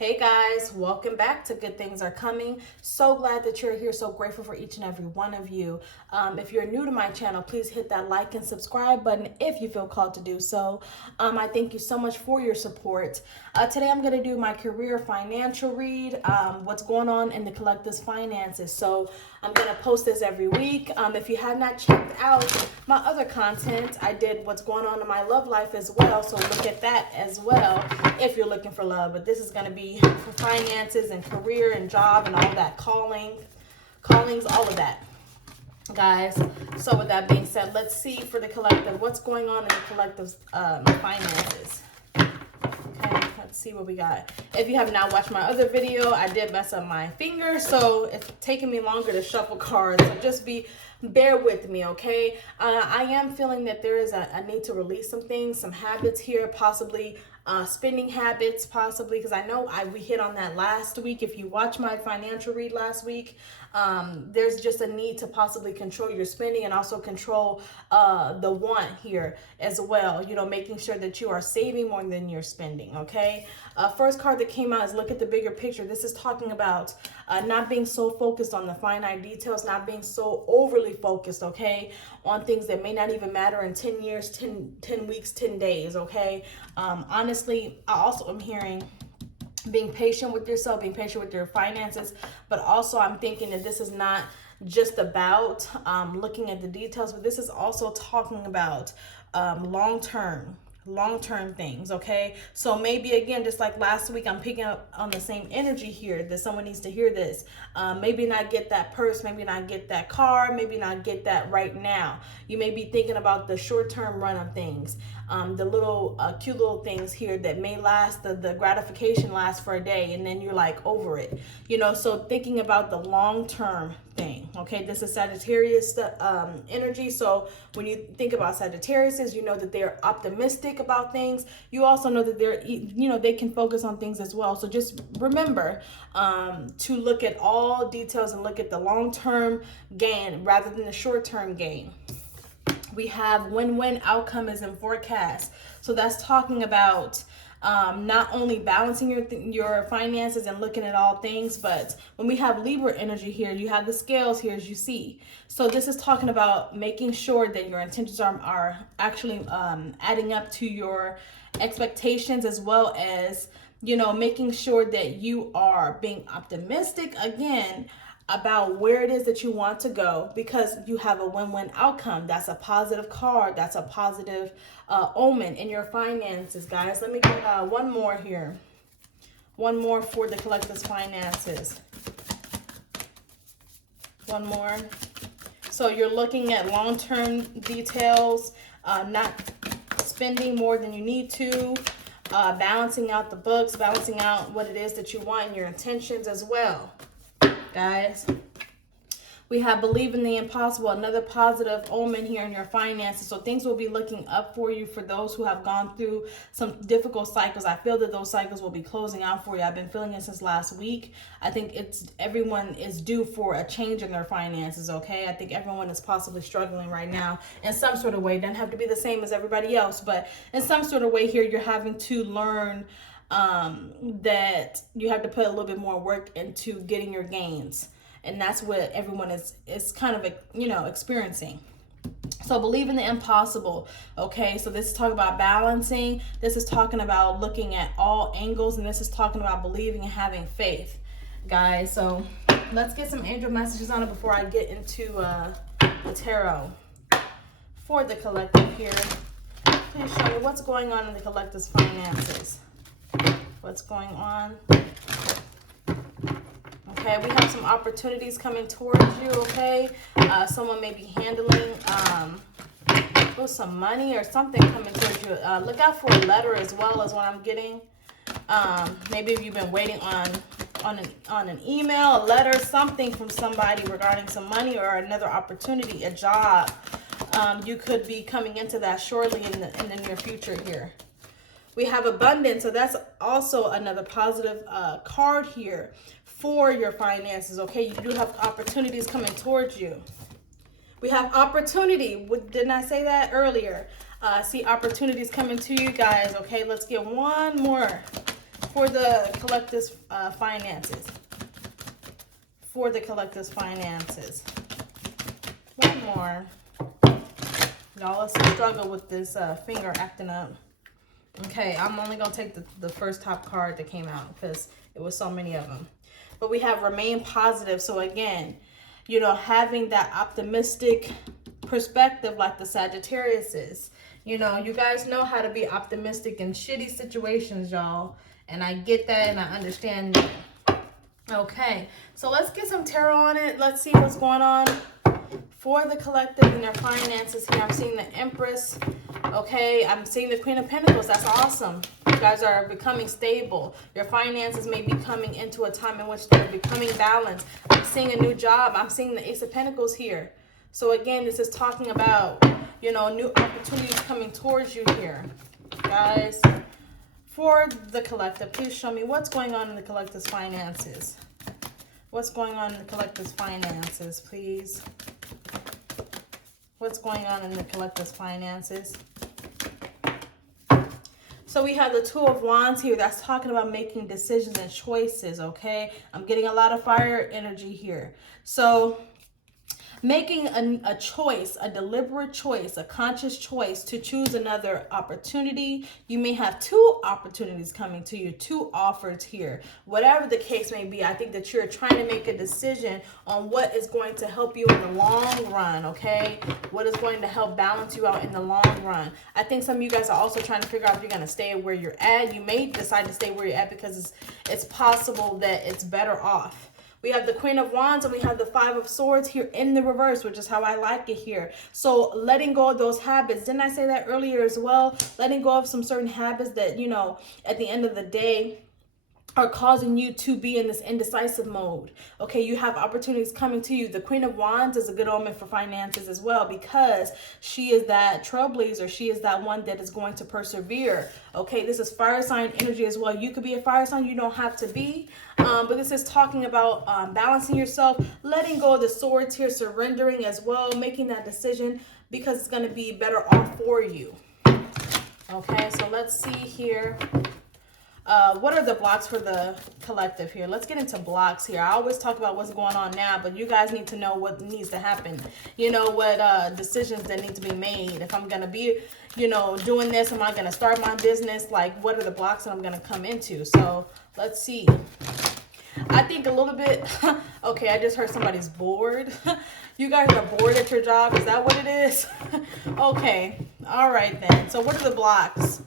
Hey guys, welcome back to Good Things Are Coming. So glad that you're here. So grateful for each and every one of you. If you're new to my channel, please hit that like and subscribe button if you feel called to do so. I thank you so much for your support. Today I'm going to do my career financial read, what's going on in the collective's finances. So I'm going to post this every week. If you have not checked out my other content, I did what's going on in my love life as well. So look at that as well if you're looking for love. But this is going to be for finances and career and job and all that, callings, all of that, guys. So with that being said, let's see for the collective what's going on in the collective's finances. Okay, let's see what we got. If you have not watched my other video, I did mess up my finger, so it's taking me longer to shuffle cards. So just bear with me, okay? I am feeling that there is a need to release some things, some habits here, possibly spending habits, possibly, because I know we hit on that last week. If you watch my financial read last week, there's just a need to possibly control your spending and also control the want here as well. You know, making sure that you are saving more than you're spending, okay? First card that came out is look at the bigger picture. This is talking about not being so focused on the finite details, not being so overly focused, okay, on things that may not even matter in 10 years, 10 weeks, 10 days, okay? Honestly, I also am hearing being patient with yourself, being patient with your finances, but also I'm thinking that this is not just about looking at the details, but this is also talking about long-term things, okay? So maybe again, just like last week, I'm picking up on the same energy here that someone needs to hear this. Maybe not get that purse, maybe not get that car, maybe not get that right now. You may be thinking about the short-term run of things, the little cute little things here that may last, the gratification lasts for a day and then you're like over it, you know? So thinking about the long-term thing, okay? This is Sagittarius energy. So when you think about Sagittarius, you know that they're optimistic about things. You also know that they're, you know, they can focus on things as well. So just remember to look at all details and look at the long-term gain rather than the short-term gain. We have win-win outcome is in forecast. So that's talking about not only balancing your finances and looking at all things, but when we have Libra energy here, you have the scales here as you see. So this is talking about making sure that your intentions are actually adding up to your expectations, as well as, you know, making sure that you are being optimistic again about where it is that you want to go, because you have a win-win outcome. That's a positive card. That's a positive omen in your finances, guys. Let me get one more here. One more for the collective's finances. One more. So you're looking at long-term details, not spending more than you need to, balancing out the books, balancing out what it is that you want and your intentions as well. Guys, we have believe in the impossible, another positive omen here in your finances. So things will be looking up for you for those who have gone through some difficult cycles. I feel that those cycles will be closing out for you. I've been feeling it since last week. I think everyone is due for a change in their finances, okay? I think everyone is possibly struggling right now in some sort of way. It doesn't have to be the same as everybody else, but in some sort of way here, you're having to learn that you have to put a little bit more work into getting your gains, and that's what everyone is kind of, you know, experiencing. So believe in the impossible, okay? So this is talking about balancing, this is talking about looking at all angles, and this is talking about believing and having faith, guys. So let's get some angel messages on it before I get into the tarot for the collective here. Please show me what's going on in the collective's finances. What's going on? Okay, we have some opportunities coming towards you, okay? Someone may be handling some money or something coming towards you. Look out for a letter as well as what I'm getting. Maybe if you've been waiting on an email, a letter, something from somebody regarding some money or another opportunity, a job. You could be coming into that shortly in the near future here. We have abundance, so that's also another positive card here for your finances, okay? You do have opportunities coming towards you. We have opportunity. Didn't I say that earlier? See opportunities coming to you guys, okay? Let's get one more for the collective's finances. For the collective's finances. One more. Y'all, let's struggle with this finger acting up. Okay, I'm only going to take the first top card that came out because it was so many of them. But we have remain positive. So again, you know, having that optimistic perspective like the Sagittarius is. You know, you guys know how to be optimistic in shitty situations, y'all. And I get that and I understand that. Okay, so let's get some tarot on it. Let's see what's going on for the collective and their finances here. I'm seeing the Empress. Okay, I'm seeing the Queen of Pentacles. That's awesome. You guys are becoming stable. Your finances may be coming into a time in which they're becoming balanced. I'm seeing a new job. I'm seeing the Ace of Pentacles here. So again, this is talking about, you know, new opportunities coming towards you here. Guys, for the collective, please show me what's going on in the collective's finances. What's going on in the collective's finances, please? What's going on in the collective's finances? So we have the Two of Wands here. That's talking about making decisions and choices, okay? I'm getting a lot of fire energy here. So making a choice, a deliberate choice, a conscious choice to choose another opportunity. You may have two opportunities coming to you, two offers here. Whatever the case may be, I think that you're trying to make a decision on what is going to help you in the long run, okay? What is going to help balance you out in the long run. I think some of you guys are also trying to figure out if you're going to stay where you're at. You may decide to stay where you're at because it's possible that it's better off. We have the Queen of Wands and we have the Five of Swords here in the reverse, which is how I like it here. So letting go of those habits. Didn't I say that earlier as well? Letting go of some certain habits that, you know, at the end of the day are causing you to be in this indecisive mode. Okay, you have opportunities coming to you. The Queen of Wands is a good omen for finances as well because she is that trailblazer. She is that one that is going to persevere. Okay, this is fire sign energy as well. You could be a fire sign. You don't have to be. But this is talking about balancing yourself, letting go of the swords here, surrendering as well, making that decision because it's going to be better off for you. Okay, so let's see here. What are the blocks for the collective here? Let's get into blocks here. I always talk about what's going on now, but you guys need to know what needs to happen. You know, what decisions that need to be made. If I'm going to be, you know, doing this, am I going to start my business? Like, what are the blocks that I'm going to come into? So let's see. I think a little bit, okay, I just heard somebody's bored. You guys are bored at your job. Is that what it is? Okay. All right then. So what are the blocks?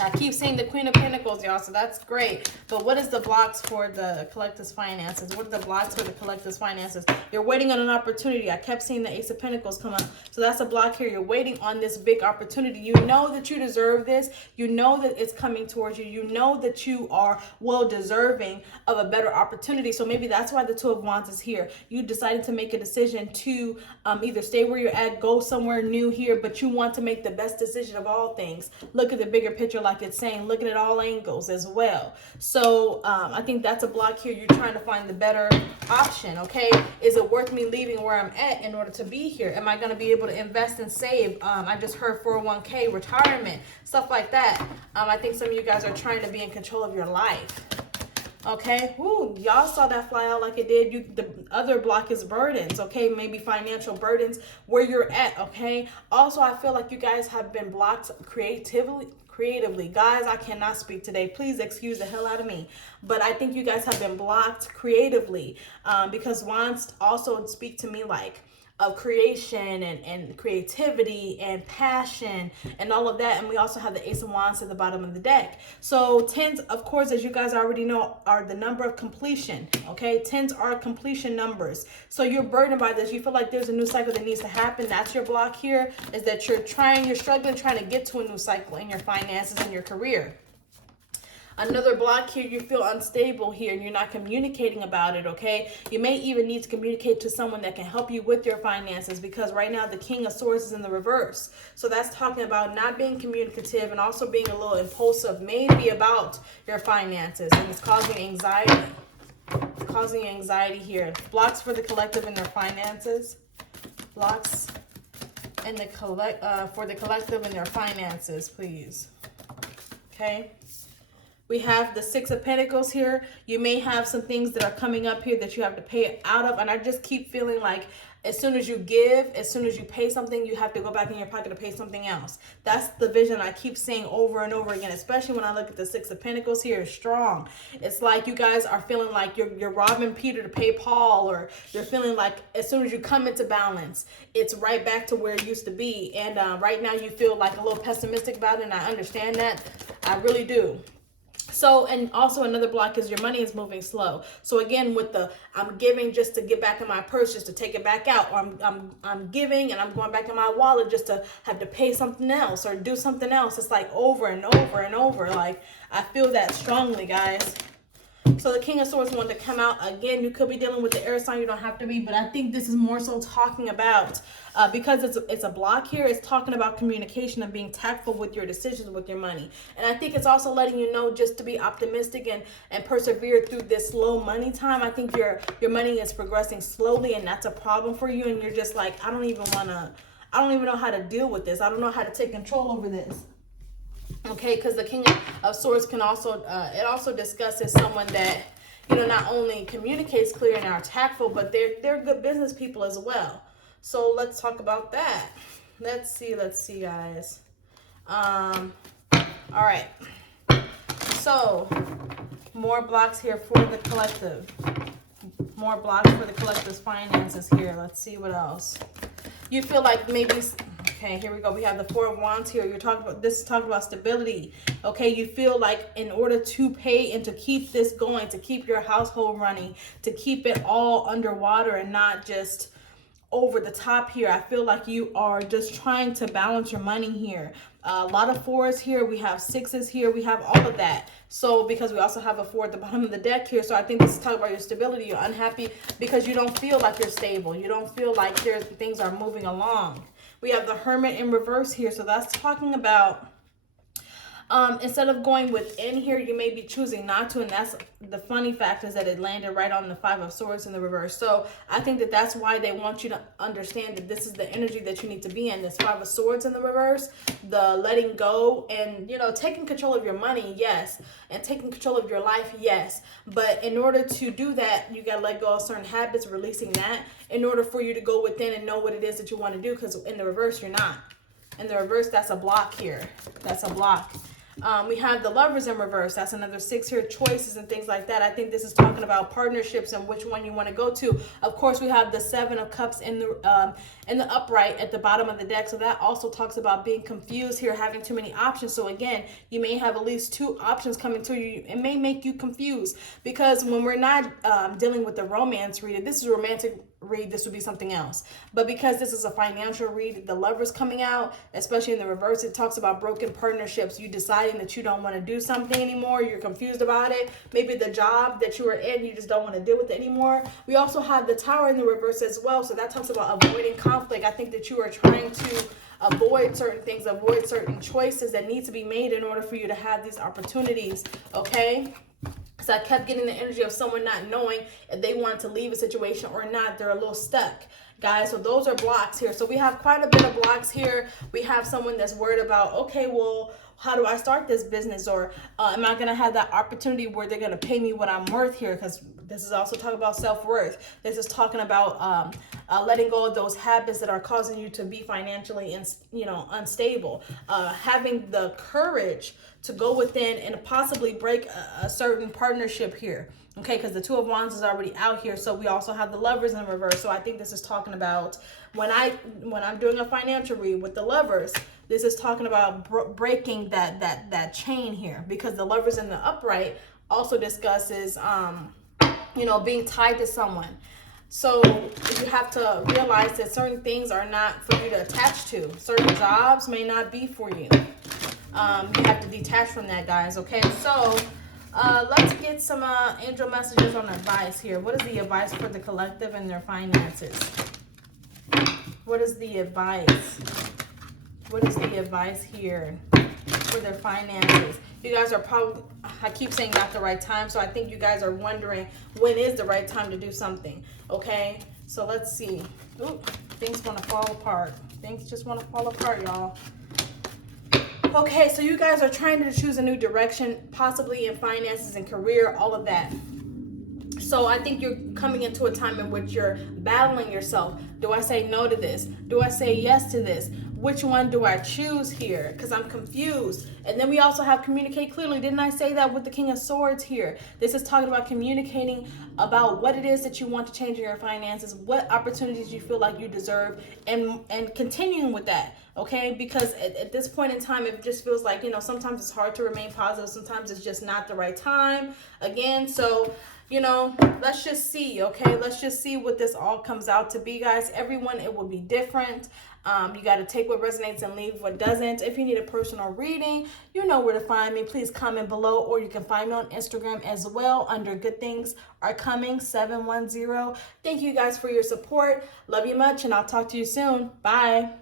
I keep seeing the Queen of Pentacles, y'all, so that's great. But what is the blocks for the collective's finances? What are the blocks for the collective's finances? You're waiting on an opportunity. I kept seeing the Ace of Pentacles come up. So that's a block here. You're waiting on this big opportunity. You know that you deserve this. You know that it's coming towards you. You know that you are well deserving of a better opportunity. So maybe that's why the Two of Wands is here. You decided to make a decision to either stay where you're at, go somewhere new here, but you want to make the best decision of all things. Look at the bigger picture, like it's saying, look at all angles as well. So I think that's a block here. You're trying to find the better option. Okay, is it worth me leaving where I'm at in order to be here? Am I going to be able to invest and save? I just heard 401k, retirement, stuff like that. I think some of you guys are trying to be in control of your life. Okay, ooh, y'all saw that fly out like it did. The other block is burdens, okay? Maybe financial burdens where you're at, okay? Also, I feel like you guys have been blocked creatively. Guys, I cannot speak today. Please excuse the hell out of me. But I think you guys have been blocked creatively because wands also speak to me like of creation and creativity and passion and all of that. And we also have the Ace of Wands at the bottom of the deck. So tens, of course, as you guys already know, are the number of completion. Okay, tens are completion numbers. So you're burdened by this. You feel like there's a new cycle that needs to happen. That's your block here, is that you're struggling, trying to get to a new cycle in your finances and your career. Another block here, you feel unstable here and you're not communicating about it, okay? You may even need to communicate to someone that can help you with your finances because right now the King of Swords is in the reverse. So that's talking about not being communicative and also being a little impulsive, maybe about your finances, and it's causing anxiety. It's causing anxiety here. Blocks for the collective and their finances. Blocks in the for the collective and their finances, please. Okay? We have the Six of Pentacles here. You may have some things that are coming up here that you have to pay out of. And I just keep feeling like as soon as you give, as soon as you pay something, you have to go back in your pocket to pay something else. That's the vision I keep seeing over and over again, especially when I look at the Six of Pentacles here. Strong. It's like you guys are feeling like you're robbing Peter to pay Paul, or you're feeling like as soon as you come into balance, it's right back to where it used to be. And right now you feel like a little pessimistic about it, and I understand that. I really do. So, and also another block is your money is moving slow. So again, with the I'm giving just to get back in my purse, just to take it back out, or I'm giving and I'm going back in my wallet just to have to pay something else or do something else. It's like over and over and over. Like I feel that strongly, guys. So the King of Swords wanted to come out. Again, you could be dealing with the air sign. You don't have to be. But I think this is more so talking about, because it's a block here, it's talking about communication and being tactful with your decisions with your money. And I think it's also letting you know just to be optimistic and persevere through this slow money time. I think your money is progressing slowly, and that's a problem for you. And you're just like, I don't even know how to deal with this. I don't know how to take control over this. Okay, because the King of Swords can also, it also discusses someone that, you know, not only communicates clear and are tactful, but they're good business people as well. So let's talk about that. Let's see, guys. All right. So more blocks here for the collective. More blocks for the collective's finances here. Let's see what else. You feel like maybe... Okay, here we go. We have the Four of Wands here. You're talking about, this is talking about stability. Okay, you feel like in order to pay and to keep this going, to keep your household running, to keep it all underwater and not just over the top here, I feel like you are just trying to balance your money here. A lot of fours here. We have sixes here. We have all of that. So because we also have a four at the bottom of the deck here. So I think this is talking about your stability. You're unhappy because you don't feel like you're stable. You don't feel like things are moving along. We have the Hermit in reverse here. So that's talking about instead of going within here, you may be choosing not to. And that's the funny fact, is that it landed right on the Five of Swords in the reverse. So I think that that's why they want you to understand that this is the energy that you need to be in. This Five of Swords in the reverse, the letting go and, you know, taking control of your money, yes. And taking control of your life, yes. But in order to do that, you got to let go of certain habits, releasing that in order for you to go within and know what it is that you want to do. Because in the reverse, you're not. In the reverse, that's a block here. That's a block. We have the Lovers in reverse. That's another six here, choices and things like that. I think this is talking about partnerships and which one you want to go to. Of course, we have the Seven of Cups in the upright at the bottom of the deck. So that also talks about being confused here, having too many options. So again, you may have at least two options coming to you. It may make you confused because when we're not dealing with the romance read, this is a romantic read, this would be something else. But because this is a financial read, the Lovers coming out, especially in the reverse, it talks about broken partnerships, you deciding that you don't want to do something anymore, you're confused about it, maybe the job that you were in, you just don't want to deal with it anymore. We also have the Tower in the reverse as well, so that talks about avoiding conflict. I think that you are trying to avoid certain things, avoid certain choices that need to be made in order for you to have these opportunities, okay? So I kept getting the energy of someone not knowing if they want to leave a situation or not. They're a little stuck, guys. So those are blocks here. So we have quite a bit of blocks here. We have someone that's worried about, okay, well, how do I start this business? Or am I going to have that opportunity where they're going to pay me what I'm worth here? Because this is also talking about self-worth. This is talking about letting go of those habits that are causing you to be financially, unstable. Having the courage to go within and possibly break a certain partnership here. Okay, because the Two of Wands is already out here. So we also have the Lovers in reverse. So I think this is talking about when I'm doing a financial read with the Lovers, this is talking about breaking that chain here, because the Lovers in the upright also discusses being tied to someone. So you have to realize that certain things are not for you to attach to. Certain jobs may not be for you. You have to detach from that, guys. Okay, so let's get some angel messages on advice here. What is the advice for the collective and their finances? What is the advice? What is the advice here for their finances? You guys are probably, I keep saying not the right time, so I think you guys are wondering when is the right time to do something. Okay, so let's see. Ooh, things want to fall apart. Things just want to fall apart, y'all. Okay, so you guys are trying to choose a new direction, possibly in finances and career, all of that. So I think you're coming into a time in which you're battling yourself. Do I say no to this? Do I say yes to this? Which one do I choose here? Because I'm confused. And then we also have communicate clearly. Didn't I say that with the King of Swords here? This is talking about communicating about what it is that you want to change in your finances, what opportunities you feel like you deserve, and continuing with that. Okay, because at this point in time, it just feels like, sometimes it's hard to remain positive. Sometimes it's just not the right time. Again, so let's just see, okay? Let's just see what this all comes out to be, guys. Everyone, it will be different. You got to take what resonates and leave what doesn't. If you need a personal reading, you know where to find me. Please comment below, or you can find me on Instagram as well under Good Things Are Coming 710. Thank you guys for your support. Love you much, and I'll talk to you soon. Bye.